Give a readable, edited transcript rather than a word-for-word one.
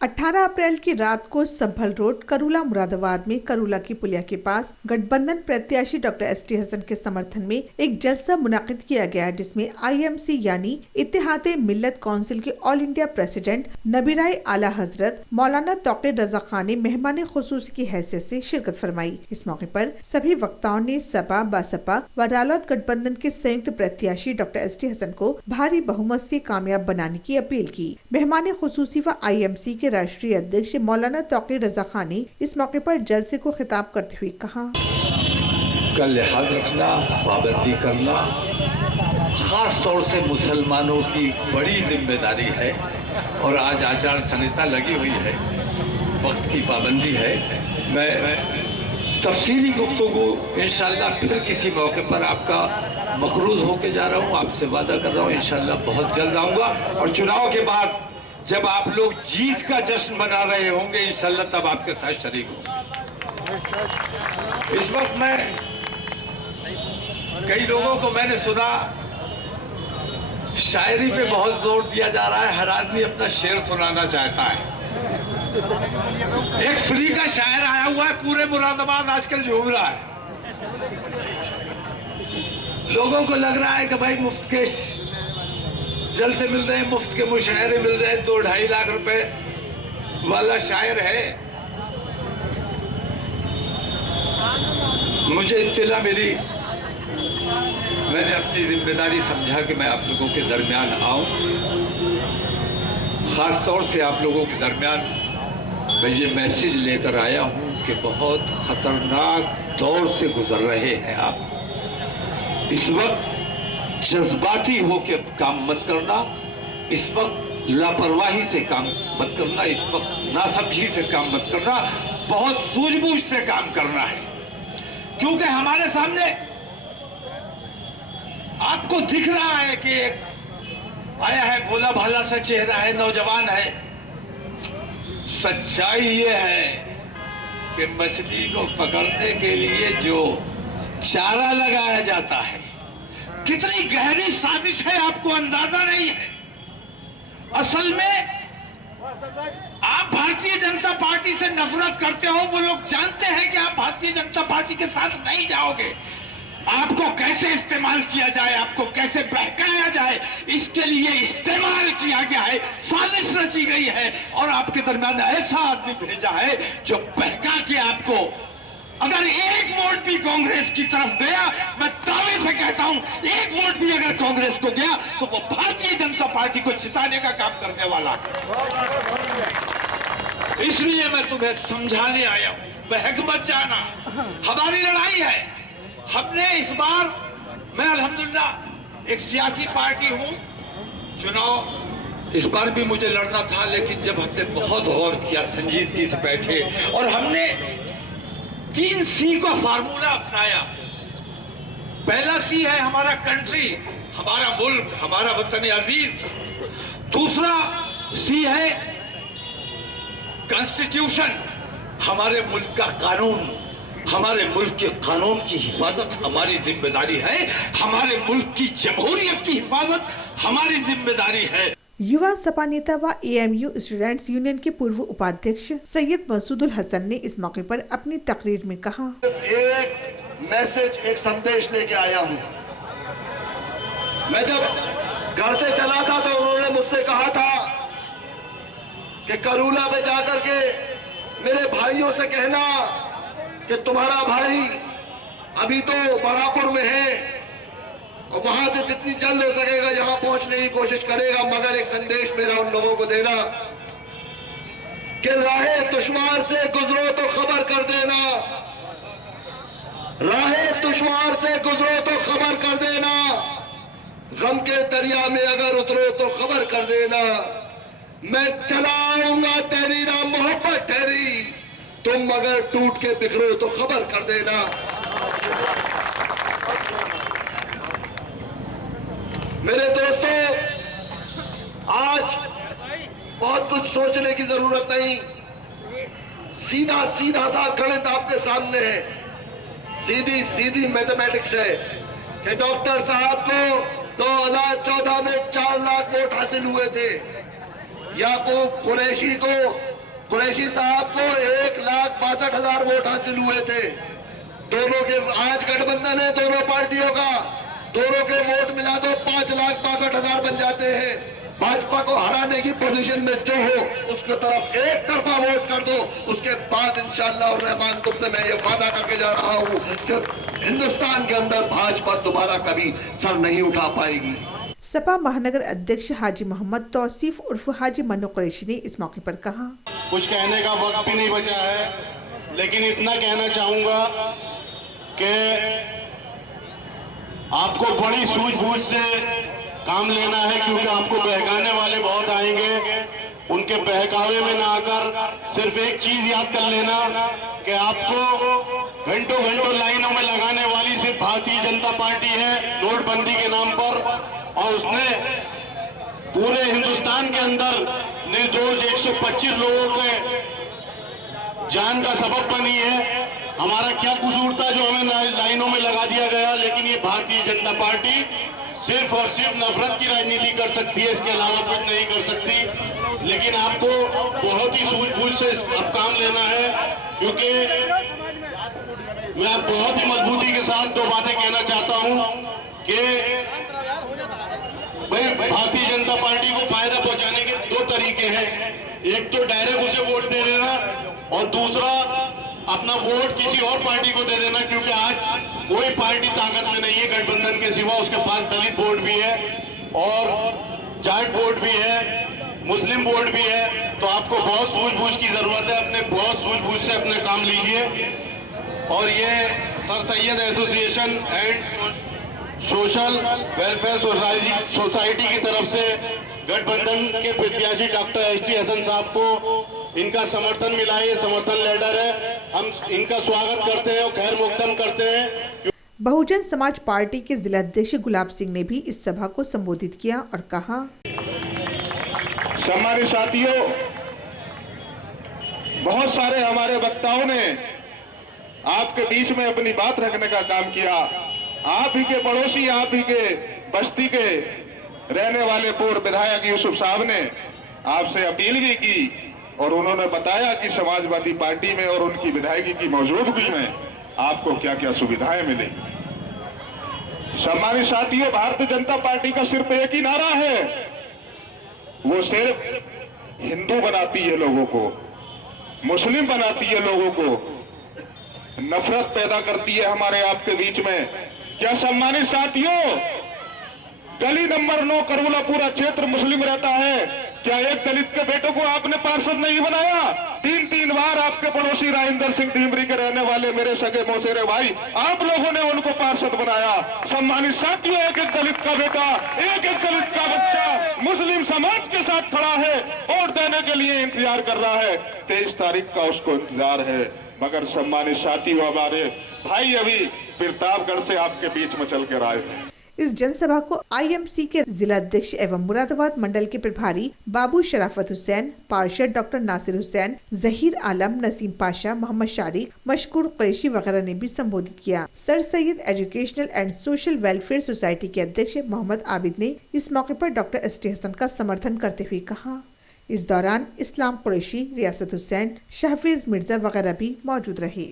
18 अप्रैल की रात को संभल रोड करूला मुरादाबाद में करूला की पुलिया के पास गठबंधन प्रत्याशी डॉक्टर एसटी हसन के समर्थन में एक जलसा मुनाकिद किया गया, जिसमें आईएमसी यानी इत्तेहाद मिल्लत काउंसिल के ऑल इंडिया प्रेसिडेंट नबीराय आला हजरत मौलाना तौकीर रजा खान ने मेहमान खुसूसी की हैसियत से शिरकत फरमाई। इस मौके पर सभी वक्ताओं ने सपा, बसपा व रालोद गठबंधन के संयुक्त प्रत्याशी डॉक्टर एसटी हसन को भारी बहुमत से कामयाब बनाने की अपील की। मेहमान खुसूसी व आईएमसी के राष्ट्रीय अध्यक्ष मौलाना तौकीर रजा खान ने इस मौके पर जलसे को खिताब करते हुए कहा, का लिहाज रखना, पाबंदी करना खास तौर से मुसलमानों की बड़ी जिम्मेदारी है और आज आचार संहिता लगी हुई है, वक्त की पाबंदी है। मैं तफसीली गुफ्तगू इंशाअल्लाह फिर किसी मौके पर आपका मकरूज होके जा रहा हूँ, आपसे वादा कर रहा हूँ इंशाअल्लाह बहुत जल्द आऊँगा। और चुनाव के बाद जब आप लोग जीत का जश्न मना रहे होंगे इंशाअल्लाह तब आपके साथ शरीक होंगे। इस वक्त मैं कई लोगों को मैंने सुना शायरी पे बहुत जोर दिया जा रहा है, हर आदमी अपना शेर सुनाना चाहता है। एक फ्री का शायर आया हुआ है, पूरे मुरादाबाद आजकल झूम रहा है। लोगों को लग रहा है कि भाई मुफ्त के जलसे मिल रहे हैं, मुफ्त के मुशायरे मिल रहे हैं, 2-2.5 लाख रुपए वाला शायर है। मुझे इत्तिला मिली, मैंने अपनी जिम्मेदारी समझा कि मैं आप लोगों के दरमियान आऊं, खास तौर से आप लोगों के दरमियान मैं ये मैसेज लेकर आया हूं कि बहुत खतरनाक दौर से गुजर रहे हैं आप। इस वक्त जज्बाती होकर काम मत करना, इस वक्त लापरवाही से काम मत करना, इस वक्त नासमझी से काम मत करना, बहुत सूझबूझ से काम करना है। क्योंकि हमारे सामने आपको दिख रहा है कि एक आया है, भोला भाला सा चेहरा है, नौजवान है। सच्चाई ये है कि मछली को पकड़ने के लिए जो चारा लगाया जाता है, कितनी गहरी साजिश है आपको अंदाजा नहीं है। असल में आप भारतीय जनता पार्टी से नफरत करते हो, वो लोग जानते हैं कि आप भारतीय जनता पार्टी के साथ नहीं जाओगे। आपको कैसे इस्तेमाल किया जाए, आपको कैसे बहकाया जाए, इसके लिए इस्तेमाल किया गया है, साजिश रची गई है और आपके दरमियान ऐसा आदमी भेजा है जो बहका के आपको, अगर एक वोट भी कांग्रेस की तरफ गया, मैं दावे से कहता हूं एक वोट भी अगर कांग्रेस को गया तो वो भारतीय जनता पार्टी को जिताने का काम करने वाला है। इसलिए मैं तुम्हें समझाने आया हूं, बहक मत जाना। हमारी लड़ाई है। हमने इस बार, मैं अल्हम्दुलिल्लाह एक सियासी पार्टी हूं, चुनाव इस बार भी मुझे लड़ना था, लेकिन जब हमने बहुत गौर किया, संजीदगी से बैठे और हमने 3 सी का फार्मूला अपनाया। पहला सी है हमारा कंट्री, हमारा मुल्क, हमारा वतन अजीज। दूसरा सी है कॉन्स्टिट्यूशन, हमारे मुल्क का कानून, हमारे मुल्क के कानून की हिफाजत हमारी जिम्मेदारी है, हमारे मुल्क की जमहूरियत की हिफाजत हमारी जिम्मेदारी है। युवा सपा नेता व एएमयू स्टूडेंट्स यूनियन के पूर्व उपाध्यक्ष सैयद मसूदुल हसन ने इस मौके पर अपनी तकरीर में कहा, एक मैसेज, एक संदेश लेके आया हूँ। मैं जब घर से चला था तो उन्होंने मुझसे कहा था कि करूला में जाकर के मेरे भाइयों से कहना कि तुम्हारा भाई अभी तो बरापुर में है और वहां से जितनी जल्द हो सकेगा यहां पहुंचने की कोशिश करेगा, मगर एक संदेश मेरा उन लोगों को देना कि राहे दुश्वार से गुजरो तो खबर कर देना, राहे दुश्वार से गुजरो तो खबर कर देना, गम के दरिया में अगर उतरो तो खबर कर देना, मैं चलाऊंगा तेरी ना मोहब्बत ठहरी, तुम अगर टूट के बिखरो तो खबर कर देना। मेरे दोस्तों, आज बहुत कुछ सोचने की जरूरत नहीं, सीधा सीधा सा गणित आपके सामने है, सीधी सीधी मैथमेटिक्स है कि डॉक्टर साहब को 2014 में 4 लाख वोट हासिल हुए थे। याकूब कुरैशी साहब को 1,62,000 वोट हासिल हुए थे। दोनों के आज गठबंधन है दोनों पार्टियों का, दोनों के वोट मिला दो 5,62,000 बन जाते हैं। भाजपा को हराने की पोजीशन में जो हो उसके तरफ एक तरफा वोट कर दो, उसके बाद इंशाअल्लाह और रहमान तुमसे मैं ये वादा करके जा रहा हूं कि हिंदुस्तान के अंदर भाजपा दोबारा कभी सर नहीं उठा पाएगी। सपा महानगर अध्यक्ष हाजी मोहम्मद तौसीफ उर्फ हाजी मन्नू कुरैशी ने इस मौके पर कहा, कुछ कहने का वक्त भी नहीं बचा है, लेकिन इतना कहना चाहूंगा कि आपको बड़ी सूझबूझ से काम लेना है, क्योंकि आपको बहकाने वाले बहुत आएंगे। उनके बहकावे में ना आकर सिर्फ एक चीज याद कर लेना कि आपको घंटों घंटों लाइनों में लगाने वाली सिर्फ भारतीय जनता पार्टी है नोटबंदी के नाम पर, और उसने पूरे हिंदुस्तान के अंदर निर्दोष 125 लोगों के जान का सबब बनी है। हमारा क्या कसूर था जो हमें लाइनों में लगा दिया गया, लेकिन ये भारतीय जनता पार्टी सिर्फ और सिर्फ नफरत की राजनीति कर सकती है, इसके अलावा कुछ नहीं कर सकती। लेकिन आपको बहुत ही सूझबूझ से अब काम लेना है, क्योंकि मैं बहुत ही मजबूती के साथ दो बातें कहना चाहता हूं कि भाई भारतीय जनता पार्टी को फायदा पहुंचाने के दो तरीके हैं, एक तो डायरेक्ट उसे वोट दे देना और दूसरा अपना वोट किसी और पार्टी को दे देना, क्योंकि आज कोई पार्टी ताकत में नहीं है गठबंधन के सिवा। उसके पास दलित वोट भी है और जाट वोट भी है, मुस्लिम वोट भी है। तो आपको बहुत सूझबूझ की जरूरत है, अपने बहुत सूझबूझ से अपने काम लीजिए। और ये sir Syed association and social welfare society की तरफ से गठबंधन के प्रत्याशी डॉक्टर ST हसन साहब को इनका समर्थन मिला है, ये समर्थन लेटर है। हम इनका स्वागत करते हैं और खैर मुकदम करते हैं। बहुजन समाज पार्टी के जिला अध्यक्ष गुलाब सिंह ने भी इस सभा को संबोधित किया और कहा, सम्मानित साथियों, बहुत सारे हमारे वक्ताओं ने आपके बीच में अपनी बात रखने का काम किया। आप ही के पड़ोसी, आप ही के बस्ती के रहने वाले पूर्व विधायक यूसुफ साहब ने आपसे अपील भी की और उन्होंने बताया कि समाजवादी पार्टी में और उनकी विधायकी की मौजूदगी में आपको क्या क्या सुविधाएं मिलेंगी। सम्मानित साथियों, भारतीय जनता पार्टी का सिर्फ एक ही नारा है, वो सिर्फ हिंदू बनाती है लोगों को, मुस्लिम बनाती है लोगों को, नफरत पैदा करती है हमारे आपके बीच में। क्या सम्मानित साथियों, गली नंबर 9 करुला पूरा क्षेत्र मुस्लिम रहता है, क्या एक दलित के बेटे को आपने पार्षद नहीं बनाया? 3 बार आपके पड़ोसी राजेंद्र सिंह ढीमरी के रहने वाले मेरे सगे मौसेरे भाई, आप लोगों ने उनको पार्षद बनाया। सम्मानित साथियों, एक दलित का बेटा, एक दलित का बच्चा मुस्लिम समाज के साथ खड़ा है, वोट देने के लिए इंतजार कर रहा है। 23 तारीख का उसको इंतजार है। मगर सम्मानित साथियों, हमारे भाई अभी प्रतापगढ़ से आपके बीच में चल कर आए। इस जनसभा को IMC के जिला अध्यक्ष एवं मुरादाबाद मंडल के प्रभारी बाबू शराफत हुसैन, पार्षद डॉक्टर नासिर हुसैन, जहीर आलम, नसीम पाशा, मोहम्मद शारिक, मशकूर कुरैशी वगैरह ने भी संबोधित किया। Sir Syed educational and social welfare society के अध्यक्ष मोहम्मद आबिद ने इस मौके पर डॉक्टर ST हसन का समर्थन करते हुए कहा। इस दौरान इस्लाम कुरैशी, रियासत हुसैन, शहफीज मिर्जा वगैरह भी मौजूद रहे।